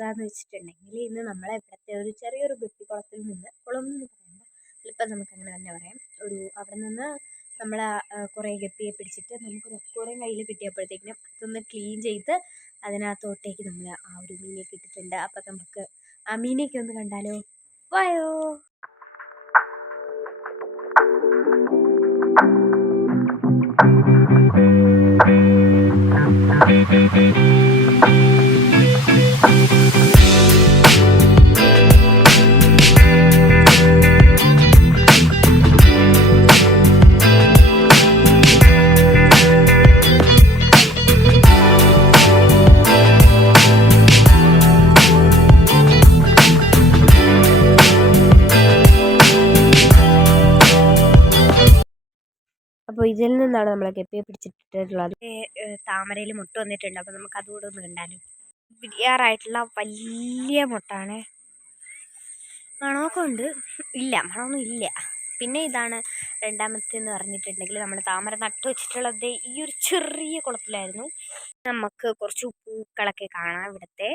എന്താണെന്ന് വെച്ചിട്ടുണ്ടെങ്കിൽ ഇന്ന് നമ്മളെ ഇവിടുത്തെ ഒരു ചെറിയൊരു ഗപ്പിക്കുളത്തിൽ നിന്ന് കുളം എന്ന് പറയണ്ട, ചിലപ്പോൾ നമുക്കങ്ങനെ തന്നെ പറയാം, അവിടെ നിന്ന് നമ്മൾ കുറേ ഗപ്പിയെ പിടിച്ചിട്ട് നമുക്കൊരു അക്വേറിയം കയ്യിൽ കിട്ടിയപ്പോഴത്തേക്കിനും അതൊന്ന് ക്ലീൻ ചെയ്ത് അതിനകത്തോട്ടേക്ക് നമ്മൾ ആ ഒരു മീനെയൊക്കെ ഇട്ടിട്ടുണ്ട്. അപ്പം നമുക്ക് ആ മീനെയൊക്കെ ഒന്ന് കണ്ടാലോ? വായോ. അപ്പോൾ ഇതിൽ നിന്നാണ് നമ്മൾ ഗപ്പിയെ പിടിച്ചിട്ടുള്ളത്. താമരയിൽ മുട്ട വന്നിട്ടുണ്ട്. അപ്പോൾ നമുക്ക് അതുകൂടെ ഒന്ന് കണ്ടാലോ. വിരിയാറായിട്ടുള്ള വലിയ മുട്ടാണ്. മണമൊക്കെ ഉണ്ട്, ഇല്ല മണമൊന്നും ഇല്ല. പിന്നെ ഇതാണ് രണ്ടാമത്തെന്ന് പറഞ്ഞിട്ടുണ്ടെങ്കിൽ നമ്മൾ താമര നട്ടു വെച്ചിട്ടുള്ളത് ഈ ഒരു ചെറിയ കുളത്തിലായിരുന്നു. നമുക്ക് കുറച്ച് പൂക്കളൊക്കെ കാണാം ഇവിടുത്തെ.